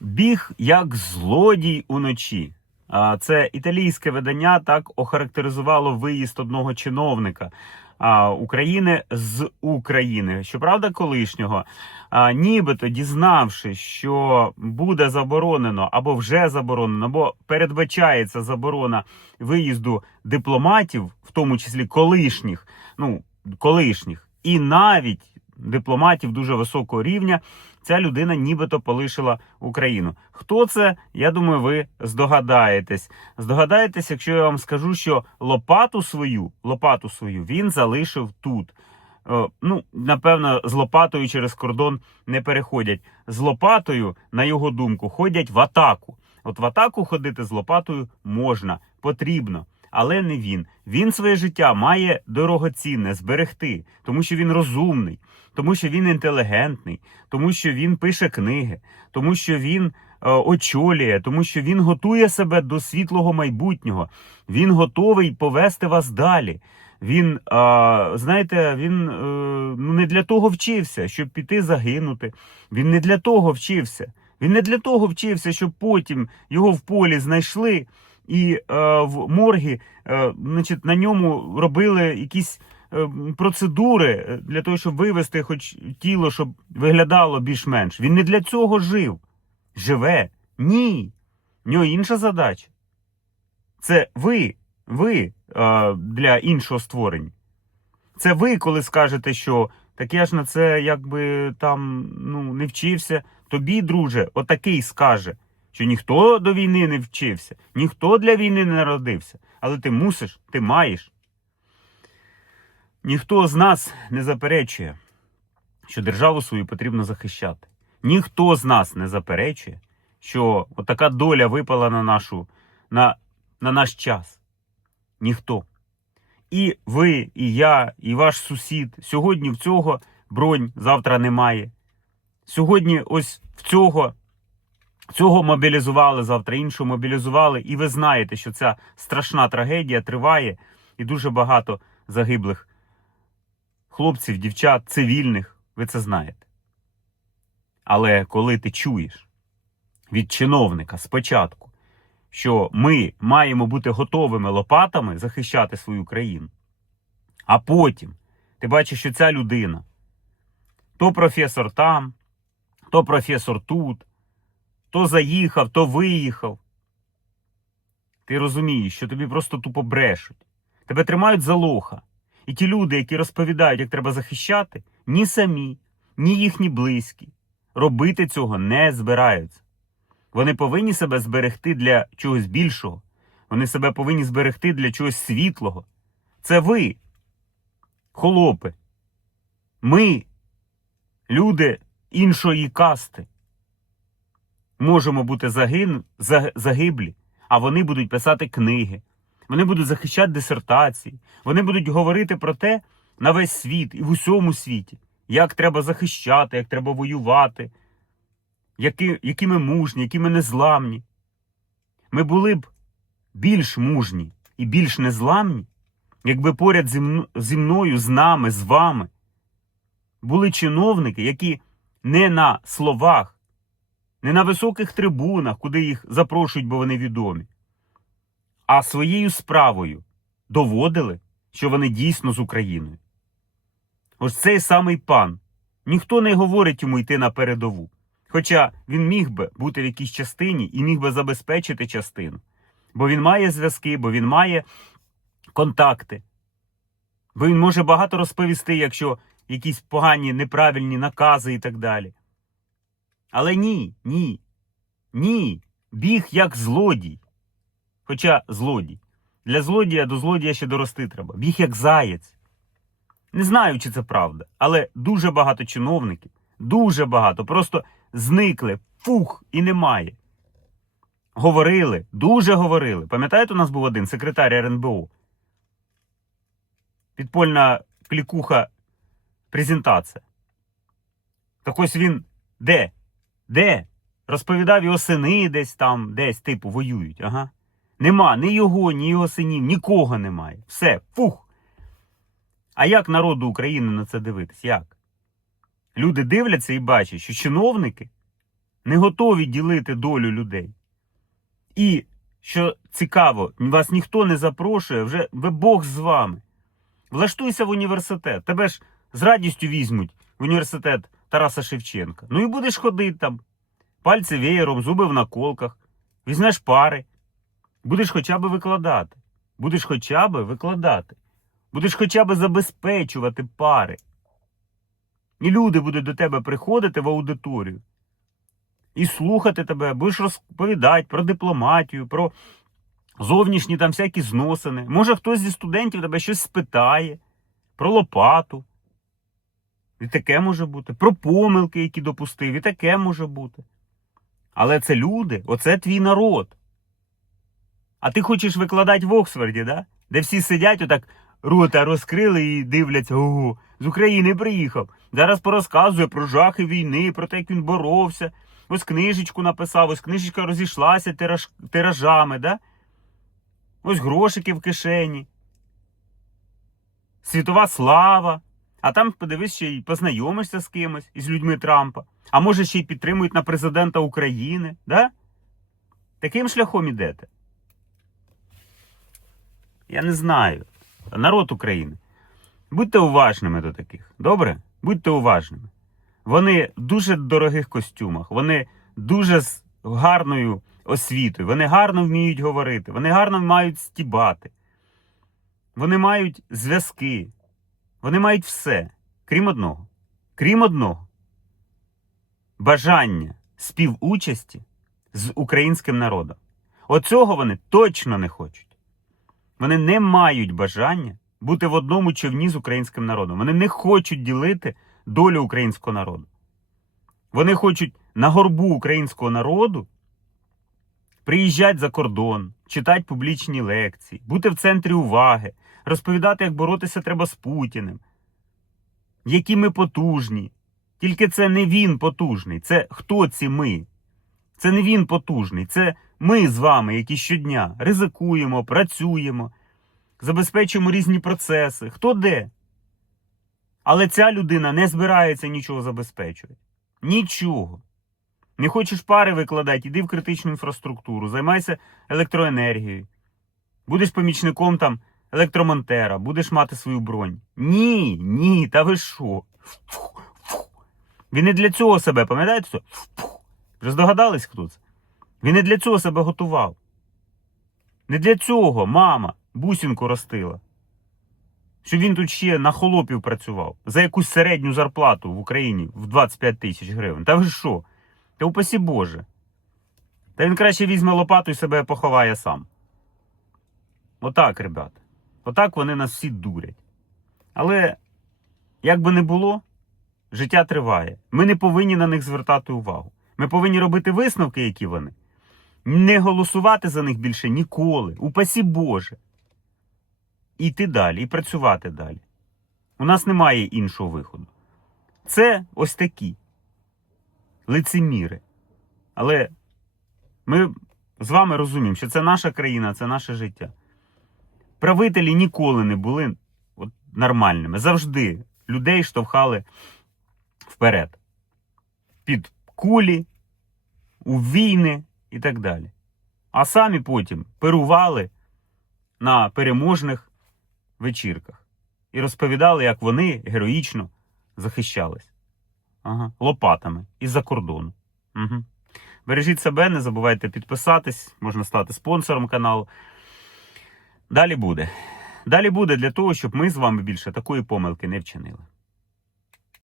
Біг як злодій уночі. Це італійське видання так охарактеризувало виїзд одного чиновника України з України. Щоправда, колишнього, нібито дізнавшись, що буде заборонено або вже заборонено, або передбачається заборона виїзду дипломатів, в тому числі колишніх, ну колишніх, і навіть дипломатів дуже високого рівня. Ця людина нібито полишила Україну. Хто це? Я думаю, ви здогадаєтесь. Здогадаєтесь, якщо я вам скажу, що лопату свою, лопату свою він залишив тут. Е, ну, напевно, з лопатою через кордон не переходять. З лопатою, на його думку, ходять в атаку. От в атаку ходити з лопатою можна, потрібно. Але не він. Він своє життя має дорогоцінне зберегти, тому що він розумний, тому що він інтелігентний, тому що він пише книги, тому що він е, очолює, тому що він готує себе до світлого майбутнього. Він готовий повести вас далі. Він, е, знаєте, він е, ну, не для того вчився, щоб піти загинути. Він не для того вчився. Він не для того вчився, щоб потім його в полі знайшли і е, в моргі, е, значить, на ньому робили якісь е, процедури е, для того, щоб вивести хоч тіло, щоб виглядало більш-менш. Він не для цього жив. Живе. Ні. В нього інша задача. Це ви, ви е, для іншого створення. Це ви, коли скажете, що так я ж на це якби там ну, не вчився. Тобі, друже, отакий скаже, що ніхто до війни не вчився, ніхто для війни не народився. Але ти мусиш, ти маєш. Ніхто з нас не заперечує, що державу свою потрібно захищати. Ніхто з нас не заперечує, що отака доля випала на, нашу, на, на наш час. Ніхто. І ви, і я, і ваш сусід. Сьогодні в цього бронь, завтра немає. Сьогодні ось в цього, цього мобілізували, завтра іншого мобілізували. І ви знаєте, що ця страшна трагедія триває, і дуже багато загиблих хлопців, дівчат, цивільних. Ви це знаєте. Але коли ти чуєш від чиновника спочатку, що ми маємо бути готовими лопатами захищати свою країну, а потім ти бачиш, що ця людина то професор там, то професор тут, то заїхав, то виїхав. Ти розумієш, що тобі просто тупо брешуть. Тебе тримають за лоха. І ті люди, які розповідають, як треба захищати, ні самі, ні їхні близькі робити цього не збираються. Вони повинні себе зберегти для чогось більшого. Вони себе повинні зберегти для чогось світлого. Це ви, холопи. Ми, люди іншої касти, можемо бути загину, за- загиблі, а вони будуть писати книги. Вони будуть захищати дисертації. Вони будуть говорити про те на весь світ і в усьому світі, як треба захищати, як треба воювати, які, які ми мужні, які ми незламні. Ми були б більш мужні і більш незламні, якби поряд зі мною, з нами, з вами були чиновники, які не на словах, не на високих трибунах, куди їх запрошують, бо вони відомі, а своєю справою доводили, що вони дійсно з Україною. Ось цей самий пан. Ніхто не говорить йому йти на передову. Хоча він міг би бути в якійсь частині і міг би забезпечити частину. Бо він має зв'язки, бо він має контакти. Бо він може багато розповісти, якщо якісь погані неправильні накази і так далі. Але ні, ні, ні. Біг як злодій. Хоча злодій. Для злодія до злодія ще дорости треба. Біг як заєць. Не знаю, чи це правда, але дуже багато чиновників, дуже багато, просто зникли, фух, і немає. Говорили, дуже говорили. Пам'ятаєте, у нас був один секретар РНБО? Підпольна клікуха презентація. Так ось він де? Де? Розповідав його сини десь там, десь, типу, воюють. Ага. Нема ні його, ні його синів, нікого немає. Все, фух. А як народу України на це дивитись? Як? Люди дивляться і бачать, що чиновники не готові ділити долю людей. І, що цікаво, вас ніхто не запрошує, вже ви Бог з вами. Влаштуйся в університет. Тебе ж з радістю візьмуть в університет Тараса Шевченка. Ну і будеш ходити там, пальці веєром, зуби в наколках, візьмеш пари, будеш хоча б викладати. Будеш хоча б викладати. Будеш хоча б забезпечувати пари. І люди будуть до тебе приходити в аудиторію і слухати тебе, будеш розповідати про дипломатію, про зовнішні там всякі зносини. Може, хтось зі студентів тебе щось спитає про лопату. І таке може бути. Про помилки, які допустив, і таке може бути. Але це люди, оце твій народ. А ти хочеш викладати в Оксфорді, да? де всі сидять, отак рота розкрили і дивляться, ого, з України приїхав. Зараз порозказує про жахи війни, про те, як він боровся. Ось книжечку написав, ось книжечка розійшлася тираж, тиражами, да? Ось грошики в кишені. Світова слава. А там, подивись, ще й познайомишся з кимось, із людьми Трампа. А може ще й підтримують на президента України, да? Таким шляхом ідете. Я не знаю. Народ України. Будьте уважними до таких. Добре? Будьте уважними. Вони в дуже дорогих костюмах, вони дуже з гарною освітою, вони гарно вміють говорити, вони гарно мають стібати, вони мають зв'язки, вони мають все, крім одного. Крім одного. Бажання співучасті з українським народом. Оцього вони точно не хочуть. Вони не мають бажання бути в одному човні з українським народом. Вони не хочуть ділити долю українського народу. Вони хочуть на горбу українського народу приїжджати за кордон, читати публічні лекції, бути в центрі уваги, розповідати, як боротися треба з Путіним, які ми потужні. Тільки це не він потужний, це хто ці ми? Це не він потужний, це ми з вами, які щодня ризикуємо, працюємо, забезпечуємо різні процеси. Хто де? Але ця людина не збирається нічого забезпечувати. Нічого. Не хочеш пари викладати, іди в критичну інфраструктуру, займайся електроенергією. Будеш помічником там електромонтера, будеш мати свою бронь. Ні, ні, та ви що? Фу, фу. Він не для цього себе, пам'ятаєте? це? Фу. Вже здогадались, хто це? Він не для цього себе готував. Не для цього мама бусинку ростила. Щоб він тут ще на холопів працював за якусь середню зарплату в Україні в 25 тисяч гривень. Та ви що? Та упасі Боже. Та він краще візьме лопату і себе поховає сам. Отак, ребята. Отак вони нас всі дурять. Але, як би не було, життя триває. Ми не повинні на них звертати увагу. Ми повинні робити висновки, які вони. Не голосувати за них більше ніколи. Упасі Боже. І йти далі, і працювати далі. У нас немає іншого виходу. Це ось такі лицеміри. Але ми з вами розуміємо, що це наша країна, це наше життя. Правителі ніколи не були от, нормальними. Завжди людей штовхали вперед. Під кулі, у війни і так далі. А самі потім перували на переможних вечірках і розповідали, як вони героїчно захищались ага. лопатами із-за кордону. Угу. Бережіть себе, не забувайте підписатись, можна стати спонсором каналу. Далі буде. Далі буде для того, щоб ми з вами більше такої помилки не вчинили.